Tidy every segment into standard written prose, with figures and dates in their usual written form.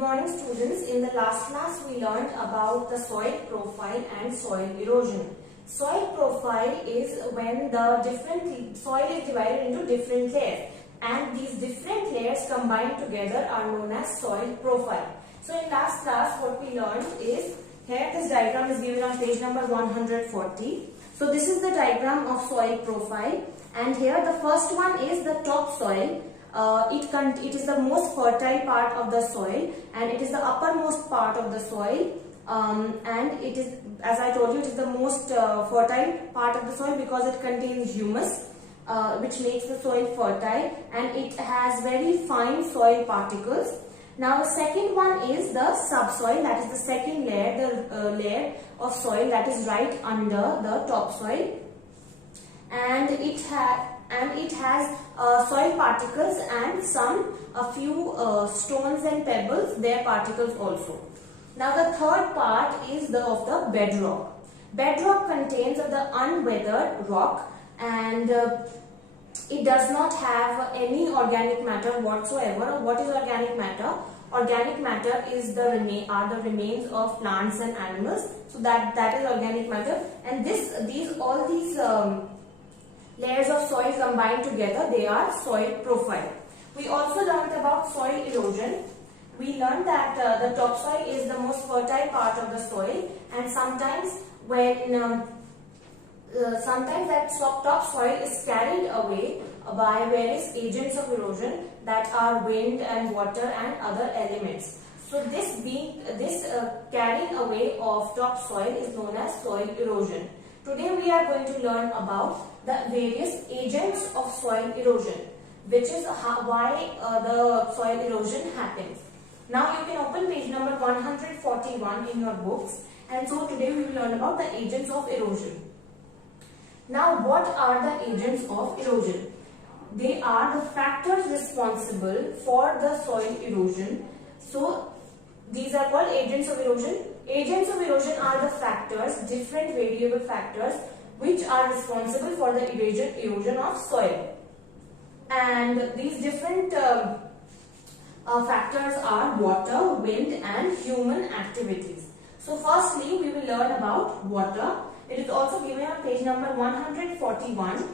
morning students. In the last class we learned about the soil profile and soil erosion. Soil profile is when the different soil is divided into different layers and these different layers combined together are known as soil profile. So in last class what we learned is, here this diagram is given on page number 140. So this is the diagram of soil profile and here the first one is the topsoil. It is the most fertile part of the soil and it is the uppermost part of the soil, and it is, as I told you, it is the most fertile part of the soil because it contains humus, which makes the soil fertile, and it has very fine soil particles. Now the second one is the subsoil, that is the second layer, the layer of soil that is right under the topsoil, and it has soil particles and a few stones and pebbles, their particles also. Now the third part is of the bedrock. Bedrock contains of the unweathered rock and it does not have any organic matter whatsoever. What is organic matter? Organic matter is are the remains of plants and animals. So that is organic matter, and all these layers of soil combined together, they are soil profile. We also learned about soil erosion. We learned that the topsoil is the most fertile part of the soil, and sometimes that topsoil is carried away by various agents of erosion that are wind and water and other elements. So this carrying away of topsoil is known as soil erosion. Today we are going to learn about the various agents of soil erosion, which is why the soil erosion happens. Now you can open page number 141 in your books, and so today we will learn about the agents of erosion. Now what are the agents of erosion? They are the factors responsible for the soil erosion. So these are called agents of erosion. Agents of erosion are the factors, different variable factors, which are responsible for the erosion of soil. And these different factors are water, wind and human activities. So firstly, we will learn about water. It is also given on page number 141.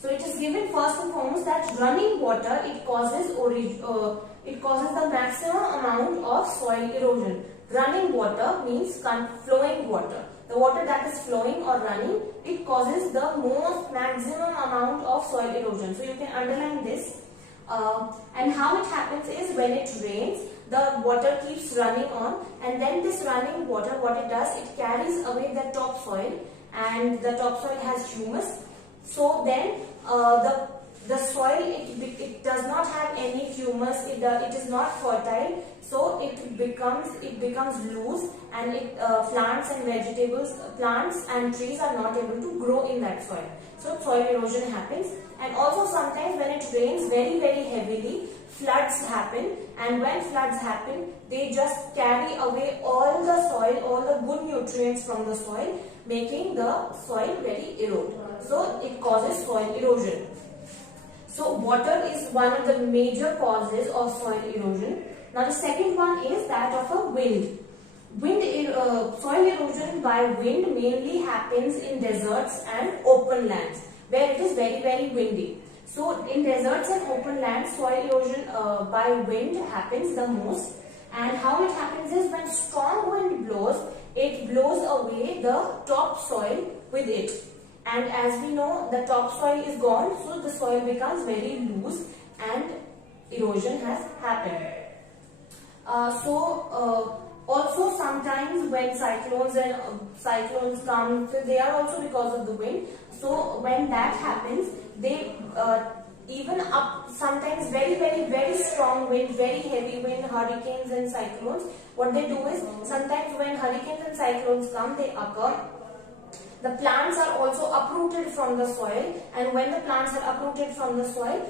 So it is given first and foremost that running water, it causes the maximum amount of soil erosion. Running water means flowing water. The water that is flowing or running, it causes the maximum amount of soil erosion. So you can underline this. And how it happens is, when it rains, the water keeps running on, and then this running water, what it does, it carries away the topsoil, and the topsoil has humus. So then the soil, it does not have any humus, it is not fertile, so it becomes loose, and plants and trees are not able to grow in that soil. So soil erosion happens. And also sometimes when it rains very heavily, floods happen, and when floods happen, they just carry away all the soil, all the good nutrients from the soil, making the soil very erode. So it causes soil erosion. So water is one of the major causes of soil erosion. Now the second one is that of a wind. Soil erosion by wind mainly happens in deserts and open lands, where it is very windy. So in deserts and open lands, soil erosion by wind happens the most. And how it happens is, when strong wind blows, it blows away the topsoil with it. And as we know, the topsoil is gone, so the soil becomes very loose and erosion has happened. Also sometimes when cyclones come, so they are also because of the wind. So when that happens, they even up sometimes very strong wind, very heavy wind, hurricanes and cyclones. What they do is, sometimes when hurricanes and cyclones come, they occur, the plants are also uprooted from the soil, and when the plants are uprooted from the soil,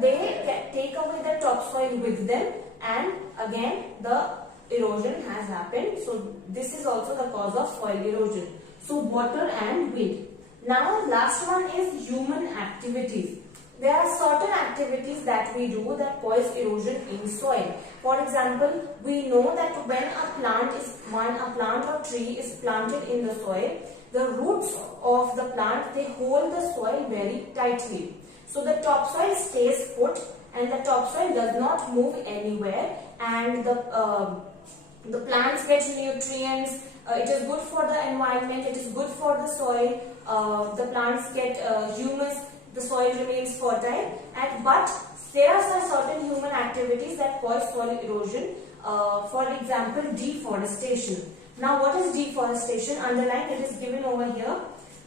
they take away the topsoil with them, and again the erosion has happened. So this is also the cause of soil erosion. So water and wind. Now last one is human activities. there are certain activities that we do that cause erosion in soil. For example, we know that when a plant or tree is planted in the soil, the roots of the plant, they hold the soil very tightly. So the topsoil stays put and the topsoil does not move anywhere, and the plants get nutrients. It is good for the environment, it is good for the soil. The plants get humus, the soil remains fertile. But there are certain human activities that cause soil erosion. For example, deforestation. Now what is deforestation? Underline, it is given over here.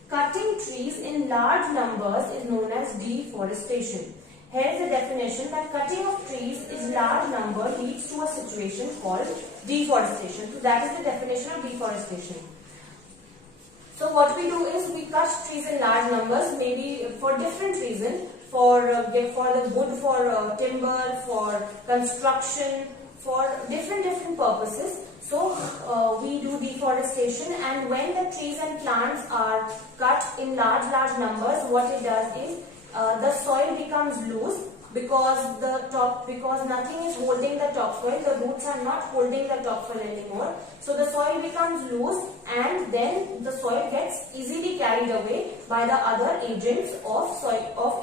Cutting trees in large numbers is known as deforestation. Here is the definition that cutting of trees in large number leads to a situation called deforestation. So that is the definition of deforestation. So what we do is we cut trees in large numbers, maybe for different reasons, for the wood, for timber, for construction, for different purposes. So we do deforestation, and when the trees and plants are cut in large numbers, what it does is the soil becomes loose because nothing is holding the topsoil. The roots are not holding the topsoil anymore. So the soil becomes loose, and then the soil gets easily carried away by the other agents of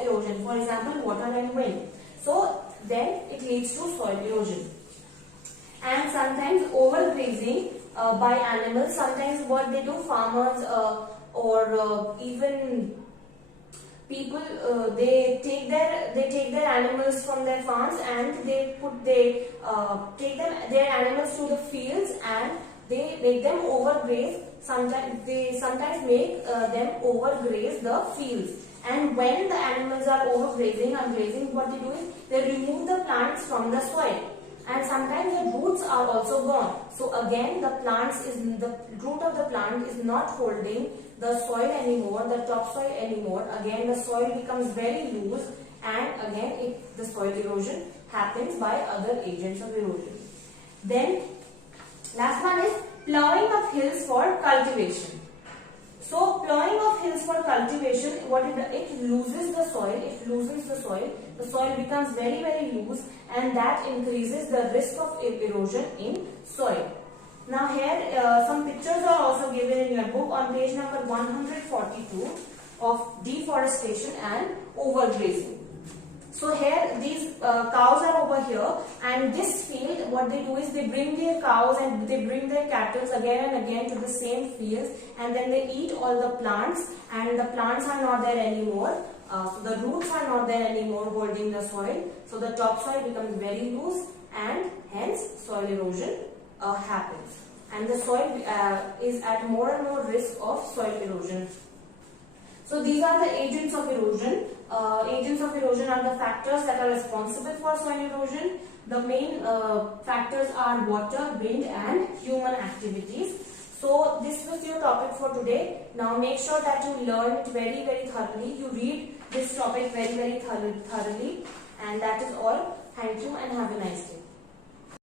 erosion. For example, water and wind. So then it leads to soil erosion. And sometimes overgrazing by animals. Sometimes what they do, farmers or even people, they take their animals from their farms and they take their animals to the fields and they make them overgraze. Sometimes make them overgraze the fields. And when the animals are overgrazing, what they do is they remove the plants from the soil. And sometimes the roots are also gone. So again, the root of the plant is not holding the soil anymore, the topsoil anymore. Again, the soil becomes very loose, and again, the soil erosion happens by other agents of erosion. Then, last one is plowing of hills for cultivation. So, plowing of hills for cultivation, it loosens the soil, it loosens the soil. The soil becomes very loose, and that increases the risk of erosion in soil. Now here some pictures are also given in your book on page number 142 of deforestation and overgrazing. So here these cows are over here, and this field, what they do is they bring their cows and they bring their cattle again and again to the same fields, and then they eat all the plants, and the plants are not there anymore. So the roots are not there anymore holding the soil. So the topsoil becomes very loose, and hence soil erosion happens. And the soil is at more and more risk of soil erosion. So these are the agents of erosion. Agents of erosion are the factors that are responsible for soil erosion. The main factors are water, wind, and human activities. So this was your topic for today. Now make sure that you learn it very thoroughly. You read this topic very thoroughly. And that is all. Thank you and have a nice day.